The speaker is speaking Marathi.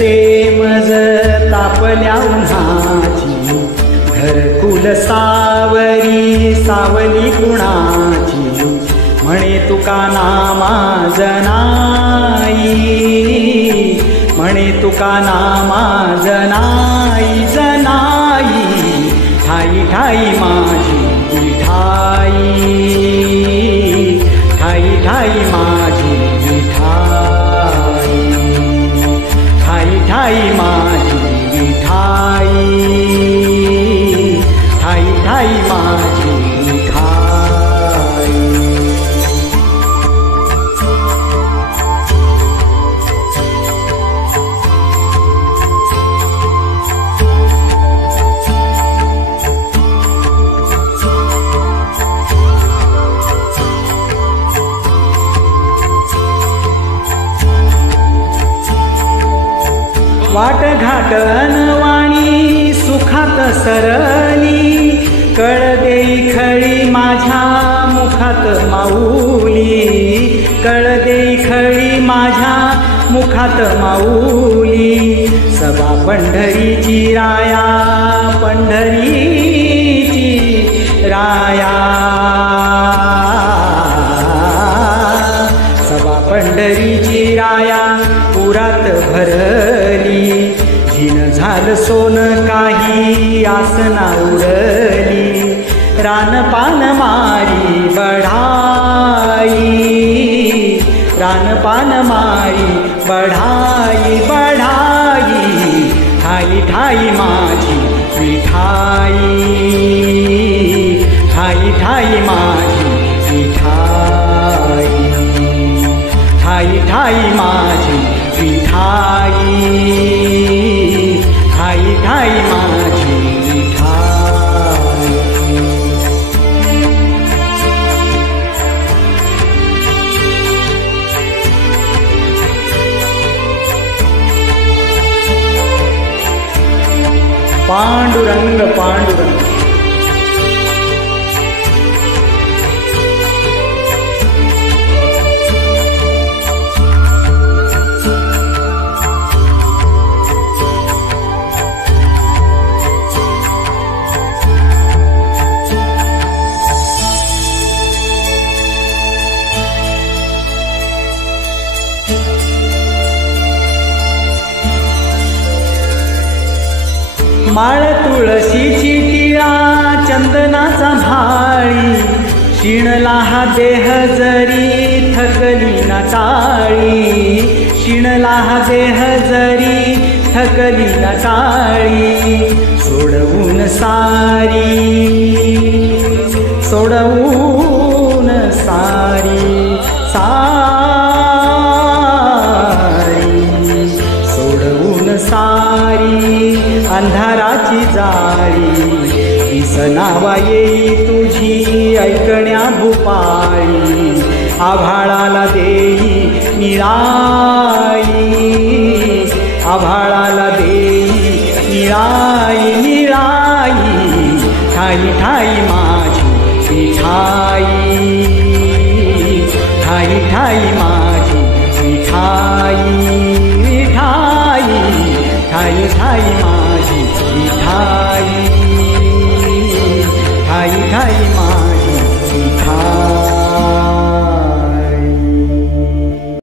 कसे मज तापल्या उन्हाची, घरकुल सावरी सावली कुणाची, म्हणे तुका नामा जनाई, म्हणे तुका नामा जनाई जनाई, ठाई ठाई माझी विठाई, ठाई ठाई माझी विठाई, ठाई ठाई माझी विठाई, ठाई ठाई माझी विठाई। वाट घाटन वाणी सुखात सरली, कळ देई खळी माझ्या मुखात माऊली, कळ देई खळी माझ्या मुखात माऊली, सभा पंढरीची राया पंढरीची राया, सभा पंढरीची राया पुरात भरली, जिन झालं सोन काही आसना उरली, रानपान मारी बढाई, रानपान मारी बढाई बढाई, ठाई ठाई माझी विठाई, ठाई ठाई माझी विठाई, ठाई ठाई माझी विठाई, ठाई ठाई माझी विठाई। पांडुरंग पांडुरंग माळ तुळशीची टिळा चंदनाचा भाळी, शिणला हा देह जरी थकली ना टाळी, शिणला हा देह जरी थकली ना टाळी, सोडवून सारी सोडवून सारी सारी, सोडवून सारी अंधाराची जाळी, दिसनावा येई तुझी ऐकण्या भूपाळी, आभाळाला देई निराई, आभाळाला देई निराई निराई, ठाई ठाई माझी विठाई,